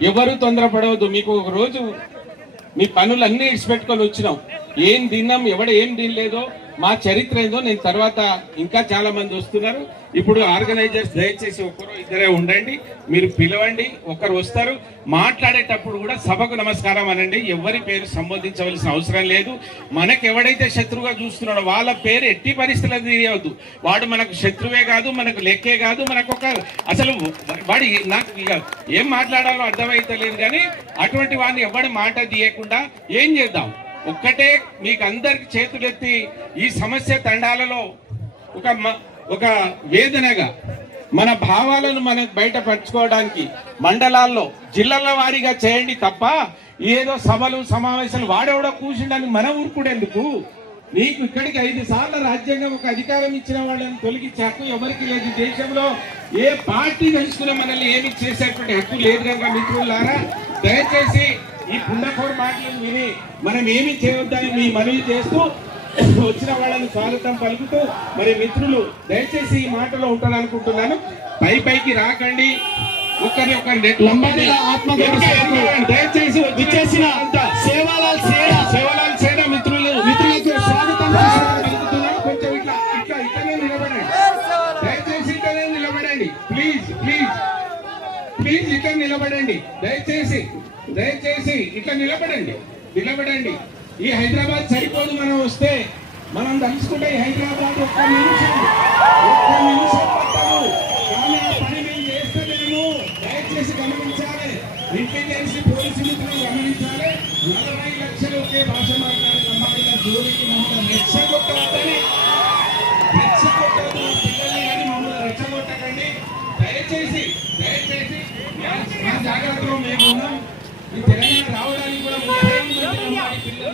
ఎవరు తొందరపడవద్దు. మీకు ఒక రోజు మీ పనులన్నీ ఇడిచిపెట్టుకొని వచ్చినాం. ఏం తిన్నాం ఎవడ ఏం తినలేదో మా చరిత్ర ఏందో నేను తర్వాత ఇంకా చాలా మంది వస్తున్నారు. ఇప్పుడు ఆర్గనైజర్స్ దయచేసి ఒకరు ఇద్దరే ఉండండి మీరు పిలవండి ఒకరు వస్తారు. మాట్లాడేటప్పుడు కూడా సభకు నమస్కారం అనండి. ఎవరి పేరు సంబోధించవలసిన అవసరం లేదు. మనకు ఎవడైతే శత్రువుగా చూస్తున్నాడో వాళ్ళ పేరు ఎట్టి పరిస్థితులు తీయవద్దు. వాడు మనకు శత్రువే కాదు మనకు లెక్కే కాదు మనకు ఒక అసలు వాడి నాకు ఇక ఏం మాట్లాడాలో అర్థమైతలేదు కానీ అటువంటి వాడిని ఎవడి మాట తీయకుండా ఏం చేద్దాం? ఒక్కటే మీకు అందరికి చేతులెత్తి ఈ సమస్య తండాలలో ఒక మ- ఒక వేదనగా మన భావాలను మనం బయట పంచుకోవడానికి మండలాల్లో జిల్లాల వారీగా చేయండి తప్ప ఏదో సభలు సమావేశాలు వాడెవడో కూర్చుండని మనం ఊరుకుడేందుకు? నీకు ఇక్కడికి ఐదు సార్లు రాజ్యాంగం ఒక అధికారం ఇచ్చిన వాళ్ళని తొలగించే హక్కు ఎవరికి లేదు. దేశంలో ఏ పార్టీ తెలుసుకున్న మనల్ని ఏమి చేసేటువంటి హక్కు లేదు కనుక మిత్రులారా దయచేసి ఈ పుండకోర్ మాటలను విని మనం ఏమి చేయొద్దని మీ మనవి చేస్తూ వచ్చిన వాళ్ళని స్వాగతం పలుకుతూ మరి మిత్రులు దయచేసి ఈ మాటలో ఉంటారనుకుంటున్నాను. పై పైకి రాకండి. ఒకరి ఒకరి దయచేసి విచ్చేసిన సేవాలాల్ సేన. సేవలాల్ సేన మిత్రులు మిత్రులకు స్వాగతం. కొంచెం ఇట్లా ఇట్లా ఇక్కడనే నిలబడండి. దయచేసి ఇక్కడనే నిలబడండి. Please please. ప్లీజ్ ఇక్కడ నిలబడండి. దయచేసి దయచేసి ఇట్లా నిలబడండి. నిలబడండి. ఈ హైదరాబాద్ సరిపోదు మనం వస్తే మనం తలుచుకుంటే ఈ హైదరాబాద్ ఒక్క నిమిషం ఒక్క నిమిషం పట్టదు. కానీ ఆ పని మేము చేస్తలేము దయచేసి గమనించాలి. ఇంటెలిజెన్స్ పోలీసు మిత్రులు గమనించాలి. నలభై లక్షలు ఒకే భాష మాట్లాడే సంబంధించిన జోలికి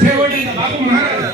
शेवटी बापू महाराज